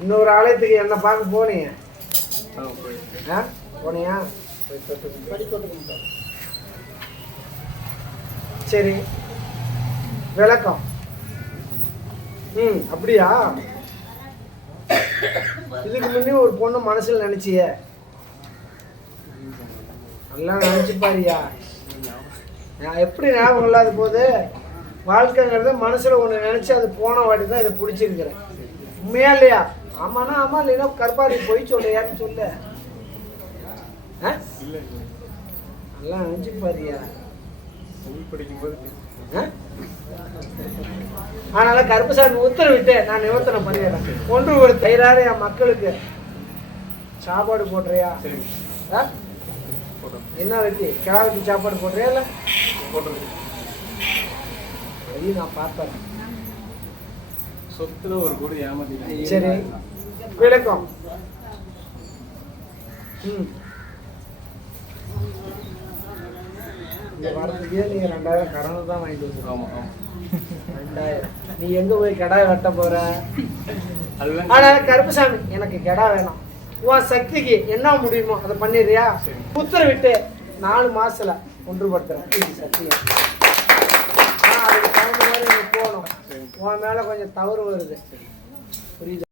இன்னொரு ஆலயத்துக்கு என்ன பார்க்க போனீங்க ஆ போனியா? சரி. விளக்கம். ம் அப்படியா? இதுக்கு முன்னே ஒரு பொண்ணு மனசுல நினைச்சிய. நல்லா நினைச்சு பாரியா? நான் எப்படி ஞாபகம் இல்லாத போது வாழ்க்கைங்கிறத மனசுல ஒன்று நினைச்சு அது போன வாட்டி தான் இதை பிடிச்சிருக்கிறேன். உண்மையா இல்லையா? ஆமாண்ணா ஆமா இல்லைன்னா கற்பாரி போய் சொல்லையான்னு சொல்லு. நல்லா நினைச்சு பாரியா? அதனால கருப்பசாமி உத்தரவிட்டு நான் நிவர்த்தனை பண்ணிடுறேன். ஒன்று ஒரு தயிரார என் மக்களுக்கு. சாப்பாடு போடுறியா? என்ன வெட்டி? வெட்டி சாப்பாடு போடுறியா இல்லை? அதையும் நான் பார்த்தேன் சொத்துல ஒரு கோடி ஏமாத்திட்டேன் சரி. விளக்கம். இந்த வாரத்துக்கே நீங்க ரெண்டாயிரம் கடனை தான் வாங்கிட்டு வந்துருக்கோம் ரெண்டாயிரம். நீ எங்க போய் கடாய் வெட்ட போற? ஆனா கருப்புசாமி எனக்கு கெடா வேணும். உன் சக்திக்கு என்ன முடியுமோ அதை பண்ணிடுறியா. உத்தரவிட்டு நாலு மாசத்துல ஒன்றுபடுத்துறேன். இது சத்தியம். அதுக்கு தகுந்த மாதிரி போகணும். உன் மேல கொஞ்சம் தவறு வருது. புரியுது?